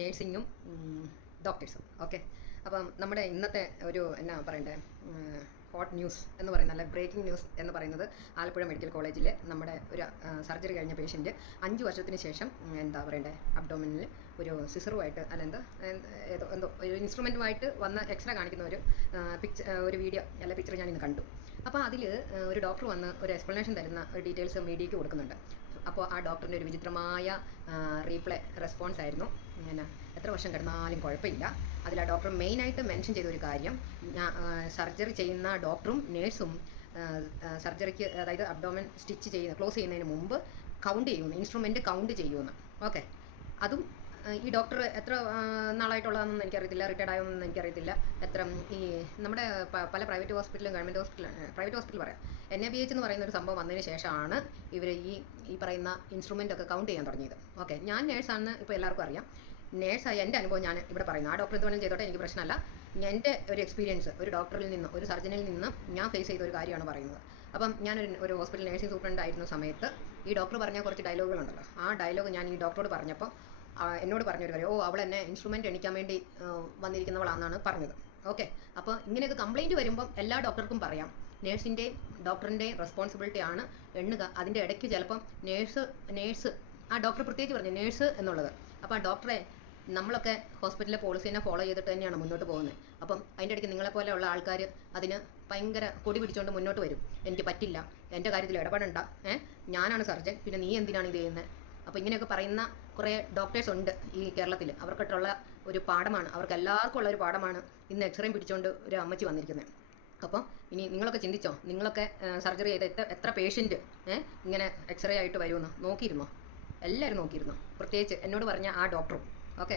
നേഴ്സിങ്ങും ഡോക്ടേഴ്സും. Okay, അപ്പം നമ്മുടെ ഇന്നത്തെ ഒരു എന്നാ പറയണ്ടേ, ഹോട്ട് ന്യൂസ് എന്ന് പറയുന്നത്, അല്ല ബ്രേക്കിംഗ് ന്യൂസ് എന്ന് പറയുന്നത്, ആലപ്പുഴ മെഡിക്കൽ കോളേജിലെ നമ്മുടെ ഒരു സർജറി കഴിഞ്ഞ പേഷ്യൻറ്റ് 5 വർഷത്തിന് ശേഷം എന്താ പറയണ്ടേ, അബ്ഡോമിനിൽ ഒരു സിസറുമായിട്ട് അല്ല എന്തോ ഒരു ഇൻസ്ട്രുമെൻറ്റുമായിട്ട് വന്ന് എക്സ്റേ കാണിക്കുന്ന ഒരു വീഡിയോ അല്ല പിക്ചർ ഞാനിന്ന് കണ്ടു. അപ്പോൾ അതിൽ ഒരു ഡോക്ടർ വന്ന് ഒരു എക്സ്പ്ലനേഷൻ തരുന്ന ഡീറ്റെയിൽസ് മീഡിയയ്ക്ക് കൊടുക്കുന്നുണ്ട്. അപ്പോൾ ആ ഡോക്ടറിൻ്റെ ഒരു വിചിത്രമായ റെസ്പോൺസ് ആയിരുന്നു. ഇങ്ങനെ എത്ര വർഷം കിടന്നാലും കുഴപ്പമില്ല. അതിൽ ആ ഡോക്ടർ മെയിനായിട്ട് മെൻഷൻ ചെയ്ത ഒരു കാര്യം, സർജറി ചെയ്യുന്ന ഡോക്ടറും നേഴ്സും സർജറിക്ക്, അതായത് അബ്ഡോമൻ ക്ലോസ് ചെയ്യുന്നതിന് മുമ്പ് കൗണ്ട് ചെയ്യുന്നു, ഇൻസ്ട്രുമെൻറ്റ് കൗണ്ട് ചെയ്യുമെന്ന്. ഓക്കെ, അതും ഈ ഡോക്ടർ എത്ര നാളായിട്ടുള്ളതെന്നൊന്നും എനിക്കറിയത്തില്ല, റിട്ടയർഡ് ആയോന്നൊന്നും എനിക്കറിയത്തില്ല. ഈ നമ്മുടെ പല പ്രൈവറ്റ് ഹോസ്പിറ്റലും ഗവൺമെൻറ് പ്രൈവറ്റ് ഹോസ്പിറ്റൽ പറയാം, NABH എന്ന് പറയുന്ന ഒരു സംഭവം വന്നതിന് ശേഷമാണ് ഇവർ ഈ പറയുന്ന ഇൻസ്ട്രുമെൻ്റ് ഒക്കെ കൗണ്ട് ചെയ്യാൻ തുടങ്ങിയത്. ഓക്കെ, ഞാൻ നേഴ്സാണെന്ന് ഇപ്പോൾ എല്ലാവർക്കും അറിയാം. നേഴ്സായ എൻ്റെ അനുഭവം ഞാൻ ഇവിടെ പറയുന്നു. ആ ഡോക്ടർ ഇതുവേണം ചെയ്തോട്ടെ, എനിക്ക് പ്രശ്നമല്ല. എൻ്റെ ഒരു എക്സ്പീരിയൻസ് ഒരു ഡോക്ടറിൽ നിന്ന്, ഒരു സർജനിൽ നിന്ന് ഞാൻ ഫേസ് ചെയ്ത ഒരു കാര്യമാണ് പറയുന്നത്. അപ്പം ഞാനൊരു ഹോസ്പിറ്റൽ നേഴ്സിംഗ് സൂപ്രണ്ട് ആയിരുന്ന സമയത്ത് ഈ ഡോക്ടർ പറഞ്ഞ കുറച്ച് ഡയലോഗുകളുണ്ടല്ലോ, ആ ഡയലോഗ് ഞാൻ ഈ ഡോക്ടറോട് പറഞ്ഞപ്പോൾ എന്നോട് പറഞ്ഞൊരു കാര്യം, അവൾ എന്നെ ഇൻസ്ട്രുമെൻറ്റ് എണിക്കാൻ വേണ്ടി വന്നിരിക്കുന്നവളാണെന്നാണ് പറഞ്ഞത്. ഓക്കെ, അപ്പോൾ ഇങ്ങനെയൊക്കെ കംപ്ലയിൻറ്റ് വരുമ്പം എല്ലാ ഡോക്ടർക്കും പറയാം, നേഴ്സിൻ്റെയും ഡോക്ടറിൻ്റെയും റെസ്പോൺസിബിലിറ്റി ആണ് എണ്ണുക. അതിൻ്റെ ഇടയ്ക്ക് ചിലപ്പം നേഴ്സ് ആ ഡോക്ടർ പ്രത്യേകിച്ച് പറഞ്ഞു നേഴ്സ് എന്നുള്ളത്. അപ്പോൾ ആ ഡോക്ടറെ നമ്മളൊക്കെ ഹോസ്പിറ്റലിലെ പോളിസീനെ ഫോളോ ചെയ്തിട്ട് തന്നെയാണ് മുന്നോട്ട് പോകുന്നത്. അപ്പം അതിൻ്റെ ഇടയ്ക്ക് നിങ്ങളെപ്പോലെയുള്ള ആൾക്കാർ അതിന് ഭയങ്കര കൊടി പിടിച്ചുകൊണ്ട് മുന്നോട്ട് വരും. എനിക്ക് പറ്റില്ല, എൻ്റെ കാര്യത്തിൽ ഇടപെടണ്ട, ഞാനാണ് സർജൻ, പിന്നെ നീ എന്തിനാണ് ഇത് ചെയ്യുന്നത്? അപ്പോൾ ഇങ്ങനെയൊക്കെ പറയുന്ന കുറേ ഡോക്ടേഴ്സ് ഉണ്ട് ഈ കേരളത്തിൽ. അവർക്കിട്ടുള്ള ഒരു പാഠമാണ്, അവർക്ക് എല്ലാവർക്കും ഉള്ള ഒരു പാഠമാണ് ഇന്ന് എക്സ്റേയും പിടിച്ചുകൊണ്ട് ഒരു അമ്മച്ചി വന്നിരിക്കുന്നത്. അപ്പോൾ ഇനി നിങ്ങളൊക്കെ ചിന്തിച്ചോ, നിങ്ങളൊക്കെ സർജറി ചെയ്ത് എത്ര പേഷ്യൻറ്റ് ഇങ്ങനെ എക്സ്റേ ആയിട്ട് വരുമെന്ന് നോക്കിയിരുന്നോ? എല്ലാവരും നോക്കിയിരുന്നു, പ്രത്യേകിച്ച് എന്നോട് പറഞ്ഞ ആ ഡോക്ടറും. ഓക്കെ.